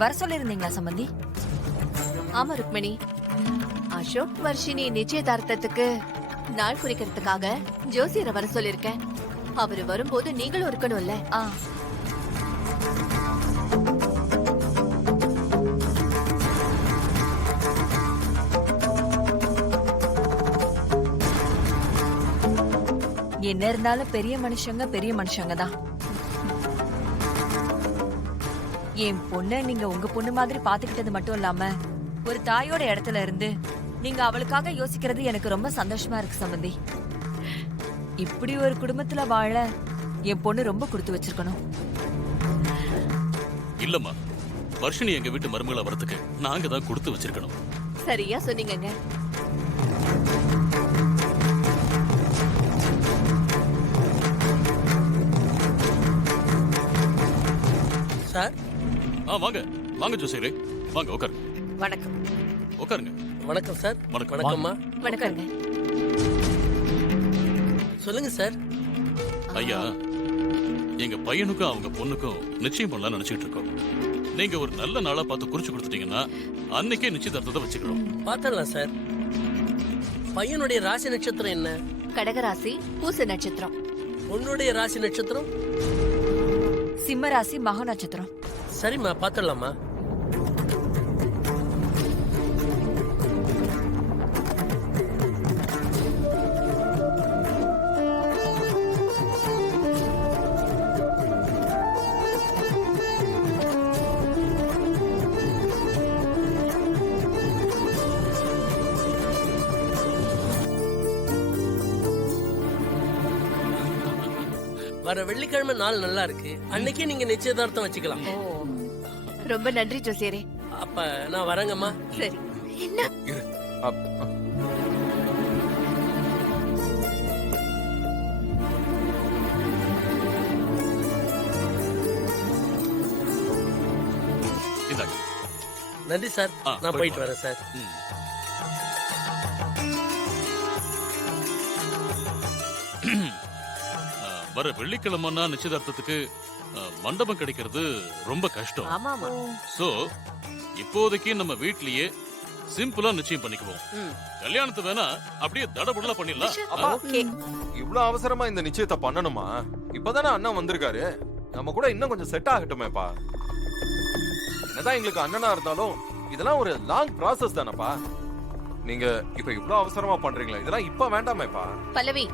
வர சொல்லிருந்தீங்களா சம்பந்தி? ஆமா ருக்மிணி, அசோக் வர்ஷினி நிச்சயதார்த்தத்துக்கு நாள் குறிக்கிறதுக்காக ஜோசியரை வர சொல்லிருக்கேன். அவரு வரும்போது நீங்களும் இருக்கணும்ல. என்ன இருந்தாலும் பெரிய மனுஷங்க தான். என் பொண்ண நீங்க உங்க பொண்ணு மாதிரி பாத்துக்கிட்டது மட்டும் இல்லாம ஒரு தாயோட இடத்துல இருந்து நீங்க அவளுக்காக யோசிக்கிறது எனக்கு ரொம்ப சந்தோஷமா இருக்கு சம்பந்தி. இப்படி ஒரு குடும்பத்துல வாழ என் பொண்ணு ரொம்ப கொடுத்து வச்சிருக்கணும். இல்லம்மா, வர்ஷினி எங்க வீட்டு மருமகளா வரதுக்கு நாங்க தான் கொடுத்து வச்சிருக்கணும். சரியா சொன்னீங்க. சார் வாங்க வாங்க ஜோசியரே, வாங்க உட்காருங்க. வணக்கம். உட்காருங்க. வணக்கம் சார். வணக்கம். வணக்கம்மா. வணக்கங்க. சொல்லுங்க சார். ஐயா, எங்க பையனுக்கும் அவங்க பொண்ணுக்கும் நிச்சயம் பண்ணலாம் நினைச்சிட்டு இருக்கோம். நீங்க ஒரு நல்ல நாளா பார்த்து குறிச்சு கொடுத்துட்டீங்கன்னா அன்னைக்கே நிச்சயதார்த்தத்தை வச்சுக்கிறோம். பாத்தரலாம் சார். பையனுடைய ராசி நட்சத்திரம் என்ன? கடகராசி, பூச நட்சத்திரம். பொண்ணுடைய ராசி நட்சத்திரம்? சிம்மராசி, மக நட்சத்திரம். சரிம்மா, பாத்துடலாமா? வர வெள்ளிக்கிழமை நாள் நல்லா இருக்கு. அன்னைக்கே நீங்க நிச்சயதார்த்தம் வச்சுக்கலாம். ரொம்ப நன்றி ஜோசியரே. அப்ப நான் வரேங்கம்மா. சரி. என்ன இந்தாங்க. நன்றி சார். நான் போயிட்டு வரேன் சார். வர வெள்ளிக்கிழமைனா நிச்சயதார்த்தத்துக்கு மண்டபம் கிடைக்கிறது ரொம்ப கஷ்டம். ஆமாமா. சோ இப்போதைக்கு நம்ம வீட்லயே சிம்பிளா நிச்சயம் பண்ணிக்குவோம். கல்யாணத்தை வேணா அப்படியே தடபுடலா பண்ணிடலாம். ஓகே. இவ்வளவு அவசரமா இந்த நிச்சயத்தை பண்ணணுமா? இப்பதானே அண்ணன் வந்திருக்காரு, நம்ம கூட இன்னும் கொஞ்சம் செட் ஆகட்டுமேப்பா. என்னதான் எங்களுக்கு அண்ணனா இருந்தாலும் இதெல்லாம் ஒரு லாங் ப்ராசஸ் தானப்பா. நீங்க இப்ப இவ்வளவு அவசரமா பண்றீங்களா? இதெல்லாம் இப்ப வேண்டாமேப்பா. பல்லவி,